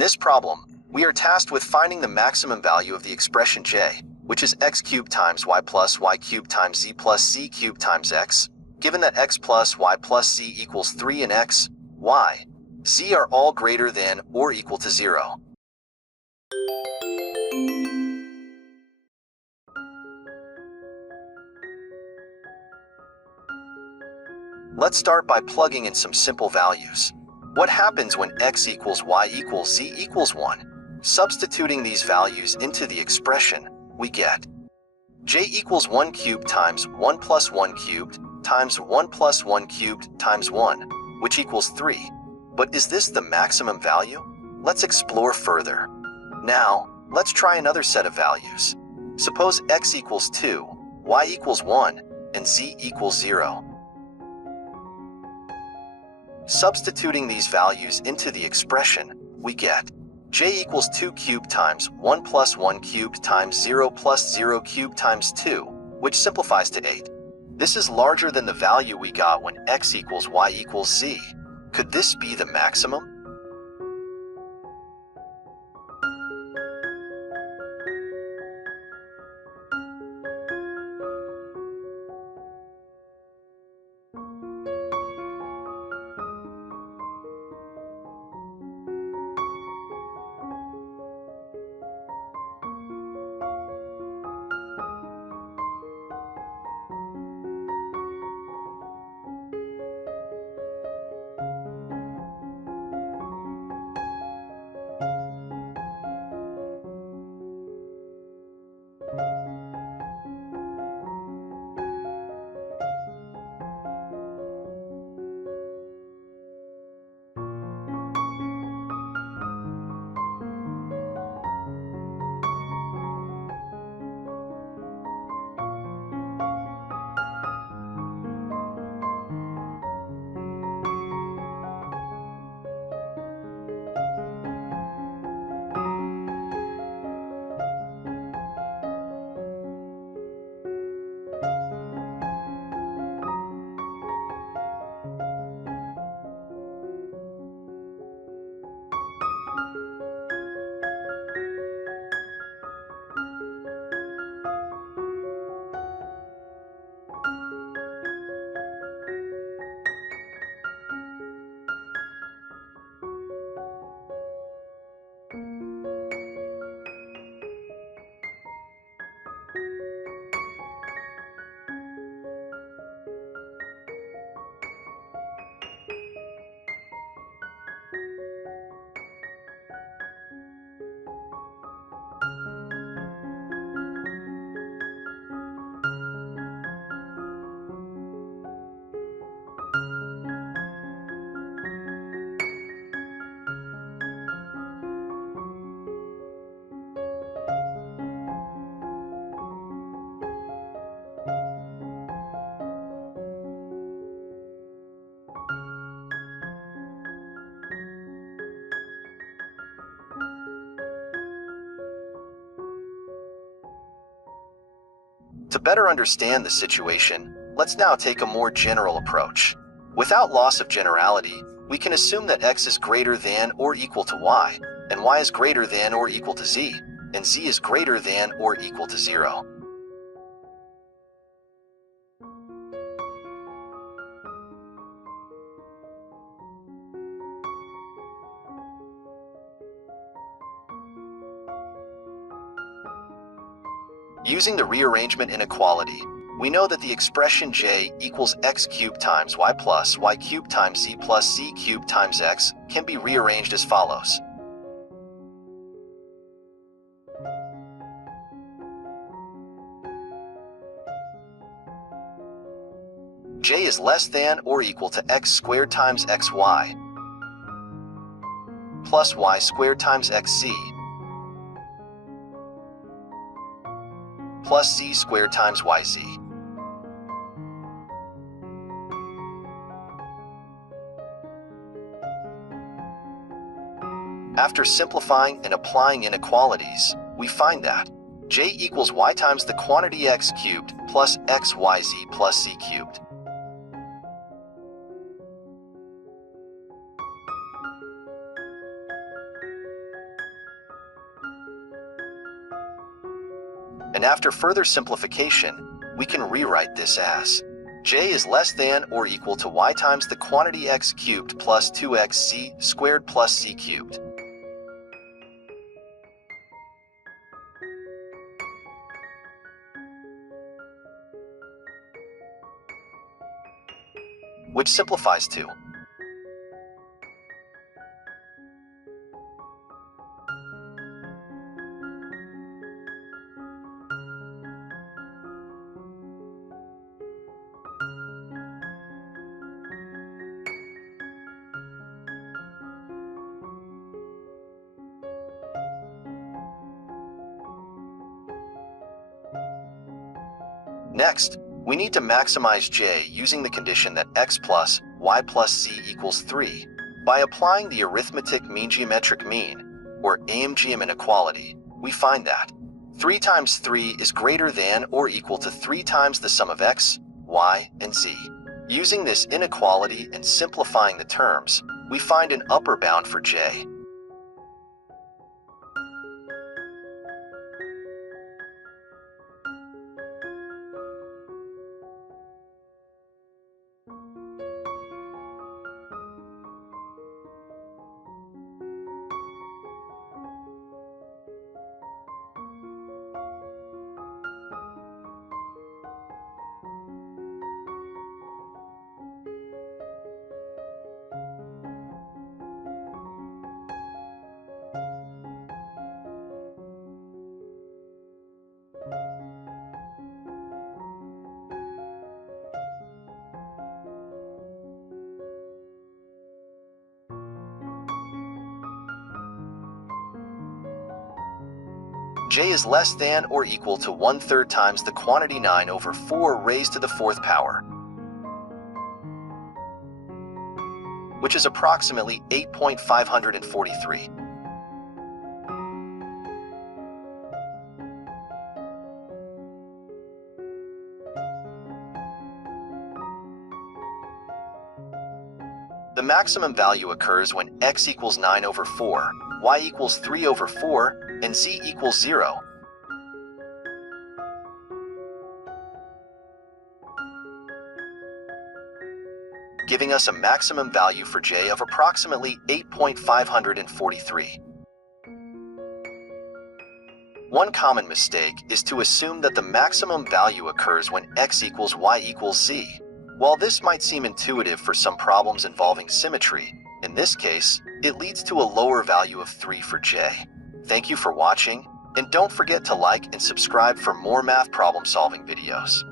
this problem, we are tasked with finding the maximum value of the expression j, which is x cubed times y plus y cubed times z plus c cubed times x, given that x plus y plus z equals 3 and x, y, z are all greater than or equal to 0. Let's start by plugging in some simple values. What happens when x equals y equals z equals 1? Substituting these values into the expression, we get j equals 1 cubed times 1 plus 1 cubed times 1 plus 1 cubed times 1, which equals 3. But is this the maximum value? Let's explore further. Now, let's try another set of values. Suppose x equals 2, y equals 1, and z equals 0. Substituting these values into the expression, we get j equals 2 cubed times 1 plus 1 cubed times 0 plus 0 cubed times 2, which simplifies to 8. This is larger than the value we got when x equals y equals z. Could this be the maximum? To better understand the situation, let's now take a more general approach. Without loss of generality, we can assume that x is greater than or equal to y, and y is greater than or equal to z, and z is greater than or equal to 0. Using the rearrangement inequality, we know that the expression j equals x cubed times y plus y cubed times z plus c cubed times x can be rearranged as follows. J is less than or equal to x squared times xy plus y squared times xz plus z squared times yz. After simplifying and applying inequalities, we find that j equals y times the quantity x cubed plus xyz plus z cubed. And after further simplification, we can rewrite this as j is less than or equal to y times the quantity x cubed plus 2xz squared plus z cubed. Which simplifies to Next, we need to maximize j using the condition that x plus y plus z equals 3 by applying the arithmetic mean geometric mean, or AMGM inequality. We find that 3 times 3 is greater than or equal to 3 times the sum of x, y, and z. Using this inequality and simplifying the terms, we find an upper bound for j. J is less than or equal to 1/3 times the quantity 9/4 raised to the 4th power, which is approximately 8.543. The maximum value occurs when x equals 9/4, y equals 3/4, and z equals 0. Giving us a maximum value for j of approximately 8.543. One common mistake is to assume that the maximum value occurs when x equals y equals z. While this might seem intuitive for some problems involving symmetry, in this case, it leads to a lower value of 3 for j. Thank you for watching, and don't forget to like and subscribe for more math problem-solving videos.